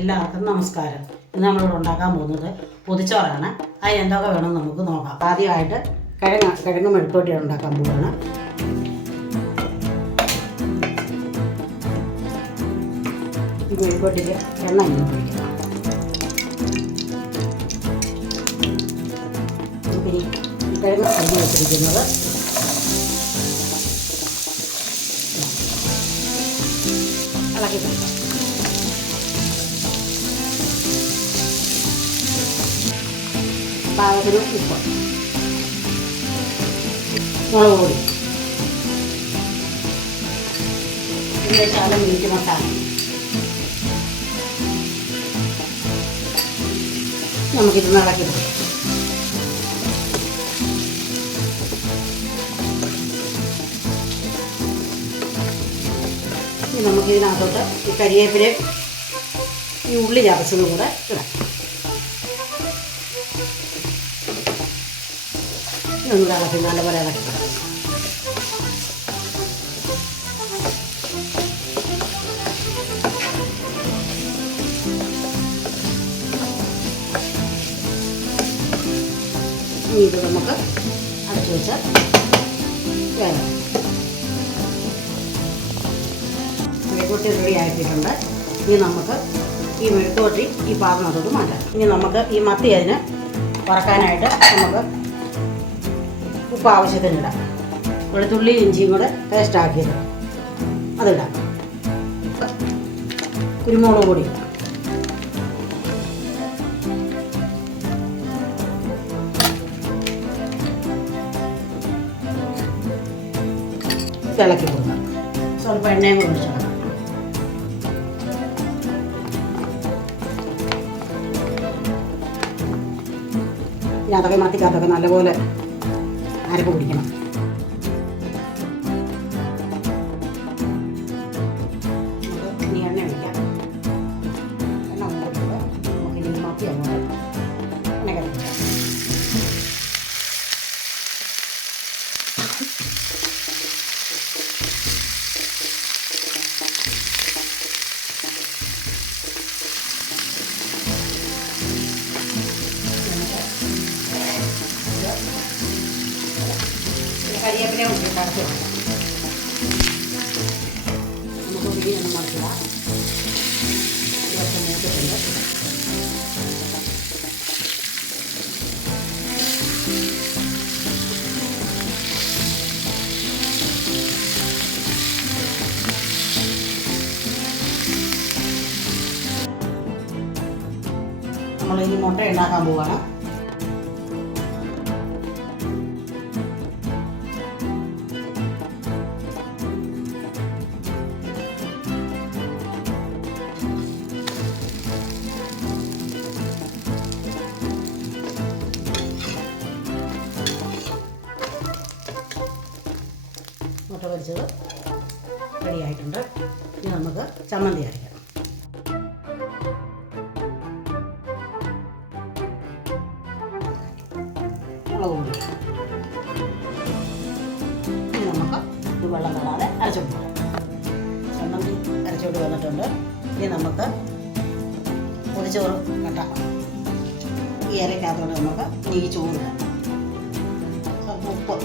എല്ലാവർക്കും നമസ്കാരം. ഇന്ന് നമ്മളിവിടെ ഉണ്ടാക്കാൻ പോകുന്നത് പൊതിച്ചോറാണ്. അതിന് എന്തൊക്കെ വേണമെന്ന് നമുക്ക് നോക്കാം. ആദ്യമായിട്ട് കിഴങ്ങ് മെഴുക്കുവരട്ടി ഉണ്ടാക്കാൻ പോവുകയാണ്. ഈ മെഴുക്കുവരട്ടിക്ക് എണ്ണ ഇങ്ങനെ ഒഴിക്കണം. നമുക്കിനി ഈ കിഴങ്ങ് അരിഞ്ഞ് വെച്ചിരിക്കുന്നത് ഇളക്കി കൊടുക്കാം. പാകത്തിന് ഉപ്പ്, മുളക് പൊടി, ഇതിൻ്റെ ശകലം മീറ്റ് മസാല, നമുക്കിത് ഇളക്കി കൊടുക്കാം. ഇനി നമുക്കിതിനകത്തോട്ട് ഈ കരിവേപ്പിലയും ഈ ഉള്ളി ചതച്ചതും കൂടെ ഇടാം. ഒന്ന് ഇളക്കി നല്ലപോലെ ഇളക്കി. ഇനി ഇത് നമുക്ക് അടച്ചു വെച്ച് വേണം. മെഴുക്കുവരട്ടി റെഡി ആക്കിയിട്ടുണ്ട്. ഇനി നമുക്ക് ഈ മെഴുക്കുവരട്ടി ഈ പാത്രത്തോട്ട് മാറ്റാം. ഇനി നമുക്ക് ഈ മത്തി അതിന് വറക്കാനായിട്ട് നമുക്ക് ഉപ്പ് ആവശ്യത്തിന് ഇടാം. വെളുത്തുള്ളി ഇഞ്ചിയും കൂടെ പേസ്റ്റ് ആക്കിയത് അതിടാം. കുരുമുളക് പൊടി, ഇളക്കി കൊടുക്കാം. സ്വല്പം എണ്ണയും കൂടി ഒഴിച്ചിടാം. അതൊക്കെ മത്തിക്കകത്തൊക്കെ നല്ലപോലെ അരപ്പ് പിടിക്കണം. ഇനി എണ്ണ ഒഴിക്കാം. എണ്ണ ഉണ്ടാക്കുമ്പോൾ നമുക്കിനി മത്തി അങ്ങോട്ട് എണ്ണ കഴിക്കാം. കരിയേപ്പില ഉണ്ട് കടത്തി നമുക്ക് പിടിയൊന്നും മറിച്ചില്ല. ഇതൊക്കെ മൂത്തിട്ടുണ്ട്. നമ്മളിനി മുട്ട ഉണ്ടാക്കാൻ പോവുകയാണ്. മുട്ട പൊരിച്ചത് റെഡി ആയിട്ടുണ്ട്. ഇനി നമുക്ക് ചമ്മന്തി അരയ്ക്കാം. മുളക് പൊടി, ഇനി നമുക്ക് ഇത് വെള്ളം തൊടാതെ അരച്ചോട്ട് പോകാം. ചമ്മന്തി അരച്ചോട്ട് വന്നിട്ടുണ്ട്. ഇനി നമുക്ക് പൊതിച്ചോറ് കെട്ടാം. ഈ ഇലക്കകത്തോടെ നമുക്ക് ഈ ചോറ് ഇടാം. ഉപ്പ്,